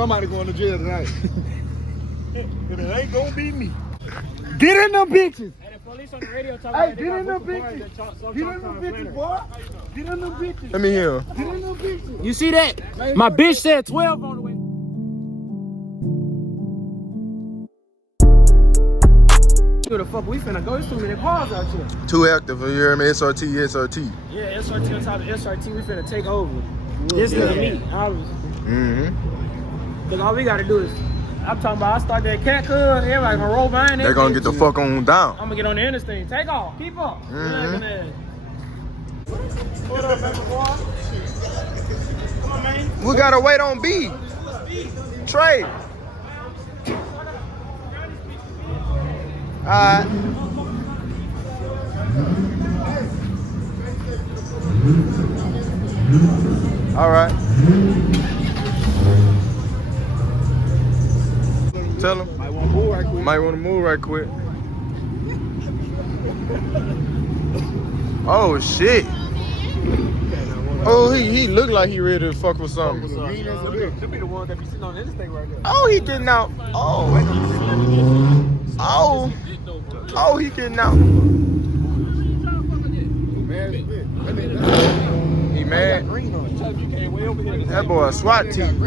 Somebody going to jail tonight. But it ain't gonna be me. Get in them bitches. Hey, the police on the radio talking Hey, about get in them bitches. Get in them bitches, boy. Get in them bitches. Let me hear. Get in them bitches. You see that? My bitch said 12 on the way. Where the fuck we finna go? There's too many cars out here. Too active, you hear me? SRT. Yeah, SRT on top of SRT, we finna take over. This nigga me, obviously. Cause all we gotta do is, I'm talking about, I start that cat hood, everybody gonna roll behind. They're gonna get the fuck on down. I'm gonna get on the interstate. Take off, keep up. What up, baby boy? Come on, man. We gotta wait on B. Trey. Alright. Alright. Tell him. Might want to move right quick. Might want to move right quick. Oh shit. Oh, he looked like he ready to fuck with something. Them be the ones that be sitting on the interstate right there. Oh, he getting out. Oh, he getting out. He mad. That boy a SWAT team.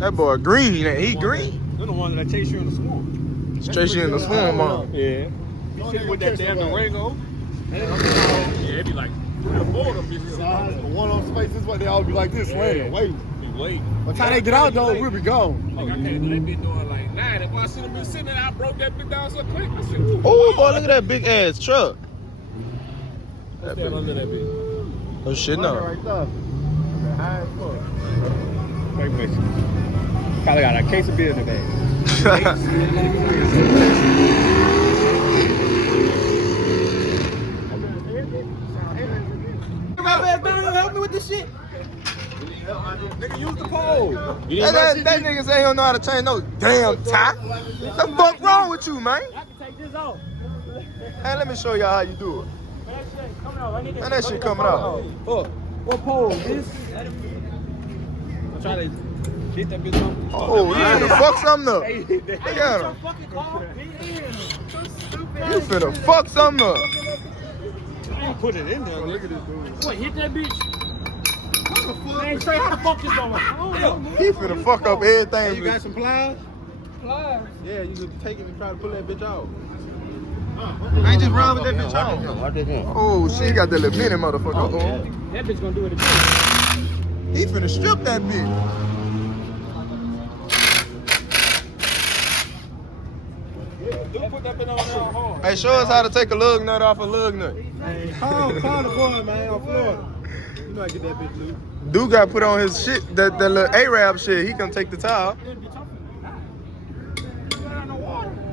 That boy green. He green. They're the ones that chase you in the swamp. Chase you in the swamp, man. Yeah. You sit with that damn Durango. Yeah, it be like 3 or 4 of them bitches. One on space, this is what they all be like this, laying, waiting. Be waiting. By the time they get out though, we'll be gone. Like I can't do that bitch doing like 9. If I see them bitch sitting there, I broke that bitch down so quick. I said, ooh, Oh, boy, look at that big ass truck. what's that under that bitch? Oh shit, no. Right there. High as fuck. Wait, probably got a case of beer in the bag. Help me with this shit. Nigga, use the pole. That niggas ain't gonna know how to change no damn tie. What the fuck wrong with you, man? I can take this off. Hey, let me show y'all how you do it. That shit coming out. I need Man, that shit coming out. What pole? This? I'm trying to hit that bitch off. Oh, you finna fuck something up. Hey, Look at him. fucking car. You finna fuck something up. I ain't put it in there. Look at this dude. What, hit that bitch? Man, Trey, how the fuck this going? He finna fuck up everything. You got some pliers? Pliers. Yeah, you could take it and try to pull that bitch out. I ain't just run with that bitch on. Oh, shit, he got that little mini motherfucker. Oh. That bitch gonna do it again. He finna strip that bitch. Dude, put that bitch on there hard. Hey, show us how to take a lug nut off a lug nut. Call the boy, man, on Florida. You know I get that bitch loose. Dude got put on his shit, that little Arab shit. He can take the towel.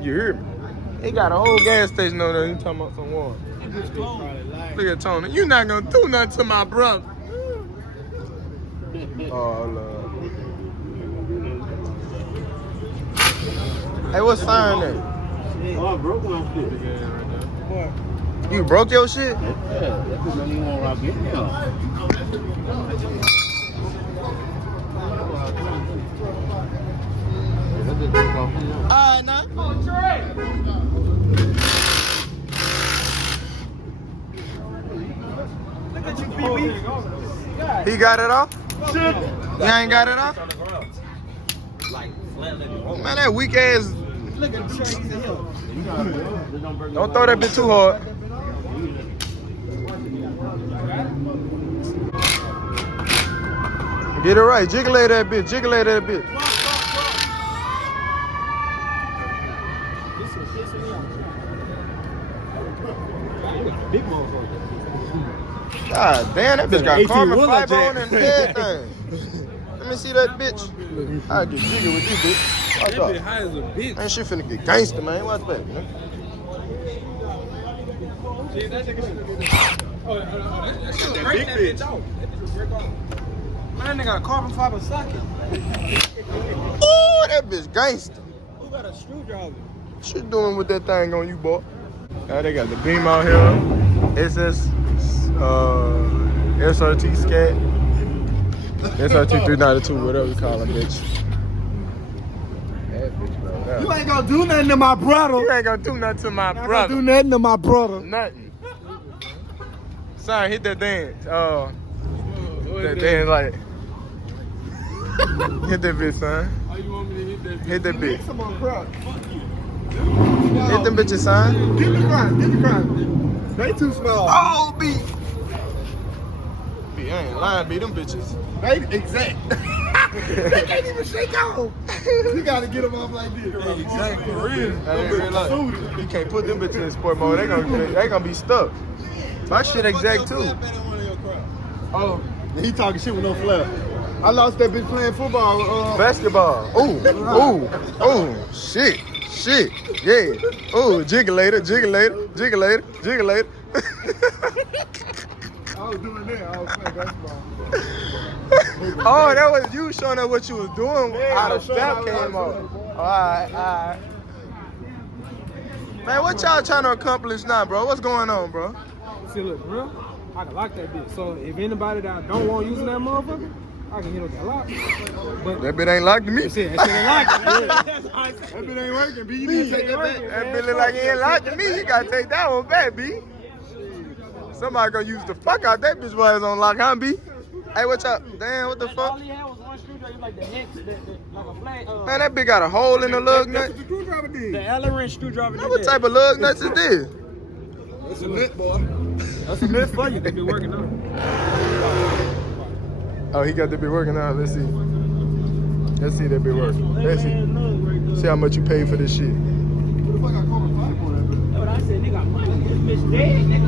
You hear me? He got a whole gas station over there. You talking about some water. Look at Tony. You not gonna do nothing to my brother. Oh, Lord. Hey, what's siren there? Oh, I broke my shit. You broke your shit? Yeah, that's what I didn't want to get now. Alright, now. Oh, Trey. Look at you, baby. He got it off? Shit. You ain't got it off? Man, that weak ass. Look at Trey. He's a hill. Don't throw that bitch too hard. Get it right. Jiggle that bitch. Jiggle that bitch. Big motherfucker. God damn, that bitch got carbon fiber on and everything. Let me see that bitch. I'll get jiggy with you, bitch. Watch That bitch high as a bitch. Man, shit finna get gangster, man. Watch that, man. See, that nigga should break that bitch out. Man, they got a carbon fiber socket. Ooh, that bitch gangster. Who got a screwdriver? What you doing with that thing on you, boy? Now they got the beam out here. SRT Scat. SRT 392, whatever you call them, bitch. that bitch, bro. You ain't gonna do nothing to my brother. You ain't gonna do nothing to my Not brother. gonna do nothing to my brother. Nothing. Son, hit that dance. That dance like. Hit that bitch, son. How you want me to hit that? Hit that bitch. Come on, crowd. Hit them bitches, son. Give me crowd. Give me crowd. They too small. Oh, B. B, I ain't lying, B. Them bitches. They exact. They can't even shake off. You gotta get them off like this. Exactly, for real. You can't put them bitches in sport mode. They gonna be stuck. My shit exact too. Oh, he talking shit with no flair. I lost that bitch playing football. Basketball. Ooh, shit, yeah. Ooh, jiggulator. I was doing that. I was playing basketball. Oh, that was you showing us what you was doing. Yeah, How the I showed step how I came was up. doing. All right. Man, what y'all trying to accomplish now, bro? What's going on, bro? See, look, bro, I can lock that bitch. So if anybody that don't want using that motherfucker, I can hit up that lock. But That bitch ain't locked to me. that shit ain't locked. That bitch ain't working, B. You need to take that back. That bitch look like it ain't locked to me. You gotta take that one back, B. Somebody gonna use the fuck out that bitch while it's on lock, huh, B? Hey, what y'all? Damn, what the All fuck? he had was one screwdriver, like the hex, like a flag. Man, that bitch got a hole in the lug nut. That's what the screwdriver did. The Allen wrench screwdriver. Man, what type of lug nuts is this? That's a nut, boy. That's a myth for you. They be working on. Oh, he got that bitch working out. Let's see. Let's see that bitch working. Let's see. See how much you paid for this shit. What the fuck I call my pipe on that bitch? That's what I said. Nigga, money. This bitch dead, nigga.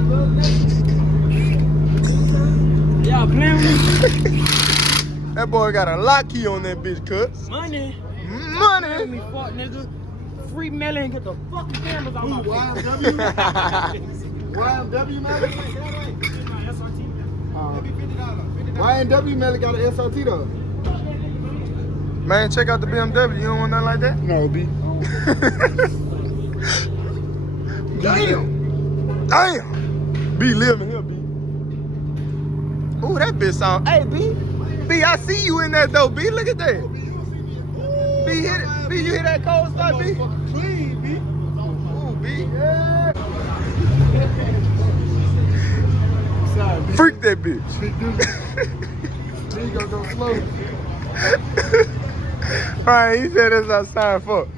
Y'all playing with me? That boy got a lock key on that bitch, cuts. Money. Money. Let me fuck, nigga. Free melon and get the fucking cameras out my face. YMW Melly? YMW Melly got an SRT though. Man, check out the BMW. You don't want nothing like that? No, B. Damn. B living here, B. Ooh, that bitch sound. Hey, B. B, I see you in that though, B. Look at that. B, hit it. B, you hear that cold start, B? Clean, B. Ooh, B. Yeah. Sorry, B. Freak that bitch. B gonna go slow. Alright, he said that's our sign for.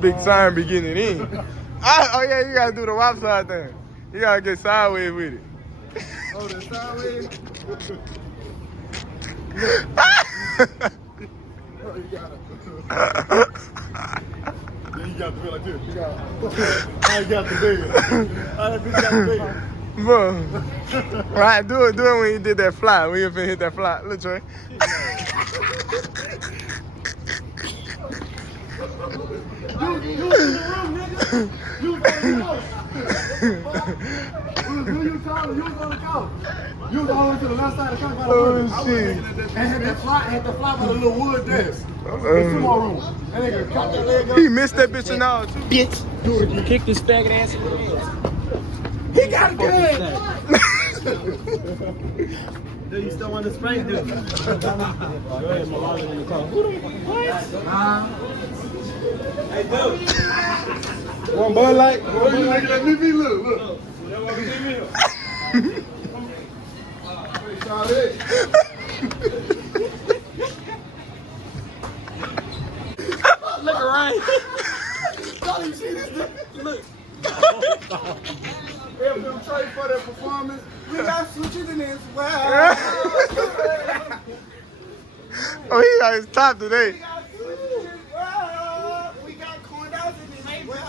Big sign be getting it in. Oh yeah, you gotta do the wop side thing. You gotta get sideways with it. Oh, the sideways? Oh, you got it. Then you got to be like this. You got it. I got the bigger. I got the bigger. Bro. Right, do it when you did that fly. When you finna hit that fly. Look, Trey. You was in the room, nigga. You was on the couch. Who you calling? You was on the couch. You was all the way to the left side of the couch by the wood. Oh shit. And had to fly by the little wood desk. There's two more rooms. That nigga cut that leg up. He missed that bitch and all too. Bitch. You kick this faggot ass in the ass. He got it good. Do you still want to spray, dude? Go ahead, my wallet in the car. Who the what? Hey, dude. One Bud Light. Let me be look. Look around. Y'all you see this nigga? Look. If them trade for their performance, we got switches in this well. Oh, he got his top today. We got corn out in this well.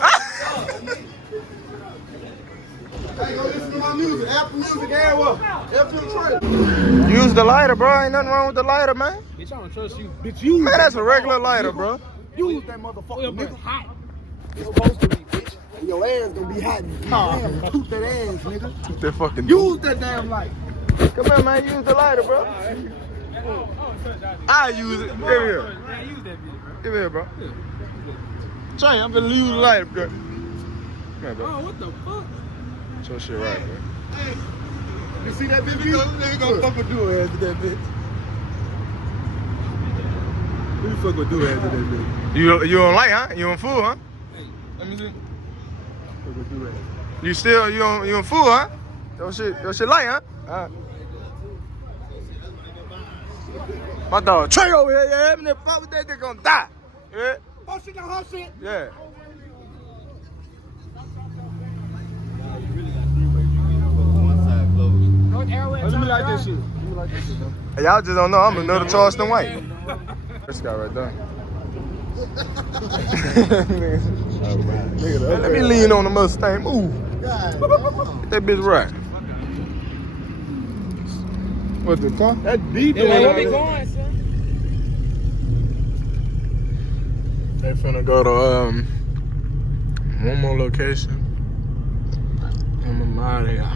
Hey, go listen to my music. Apple Music and what? FM Trade. Use the lighter, bro. Ain't nothing wrong with the lighter, man. Bitch, I don't trust you. Bitch, you. Man, that's a regular lighter, bro. Use that motherfucker, nigga. Hot. It's supposed to be, bitch. Your ass gonna be hot. Damn, toot that ass, nigga. That fucking. Use that damn light. Come here, man. Use the lighter, bro. I use it. Give it here. Give it here, bro. Trey, I'm gonna use the lighter, bro. Come here, bro. Oh, what the fuck? Show your shit right, bro. You see that bitch? Nigga gonna fuck with dual ass with that bitch. really fuck with do-rag today, dude. You on light, huh? You on full, huh? Let me see. Fuck with do-rag. You on full, huh? Your shit light, huh? Alright. My dog Trey over here, yeah, and that fuck with that nigga gonna die. Yeah? Oh shit, now hot shit. Yeah. Let me like this shit. Hey, y'all just don't know, I'm another Charleston White. This guy right there. Hey, let me lean on the Mustang. Move. Get that bitch right. What the car? That beat Where there. we going, son? They finna go to one more location. I'm out of here.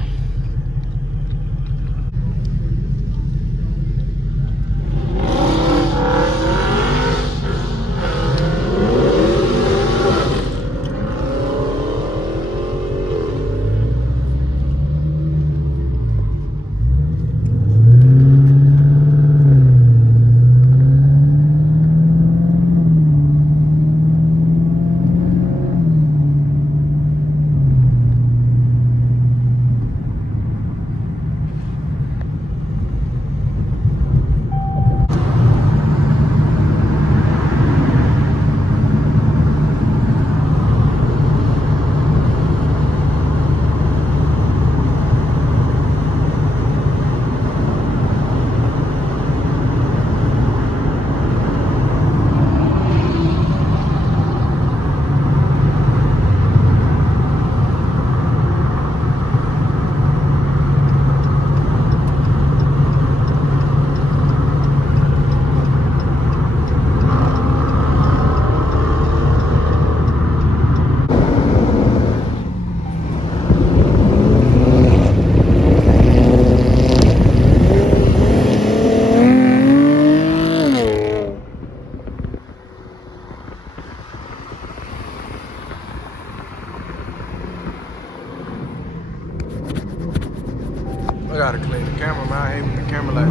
I gotta clean the camera, man. I hate when the camera like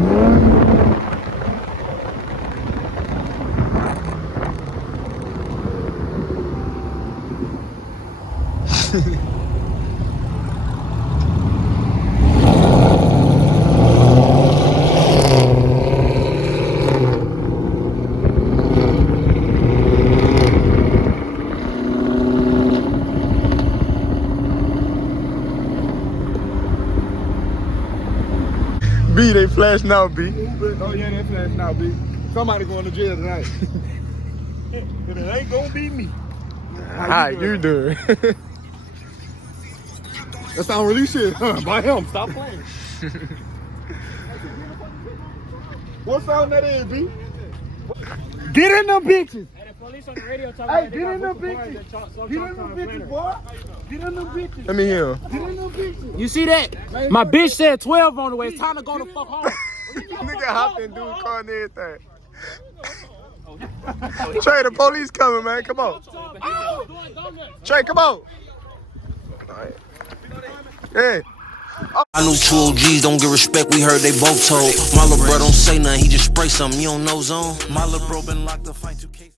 B, they flashing out, B. Oh yeah, that's flash now, B. Somebody going to jail tonight. But it ain't gonna be me. How you doing? That's not release shit. By him. Stop playing. What sound that is, B? Get in them bitches. Hey, the police on the radio talking Hey, about get in them they got bitches. Get Get in them bitches, boy. Get in them bitches. Let me hear him. Get in them bitches. You see that? My bitch said 12 on the way. It's time to go the fuck home. Nigga hopped in dude car and everything. Trey, the police coming, man. Come on. Trey, come on. Hey. I knew two OGs don't get respect, we heard they both told. My little bro don't say nothing, he just spray something, you don't know zone. My little bro been locked up, fight 2K.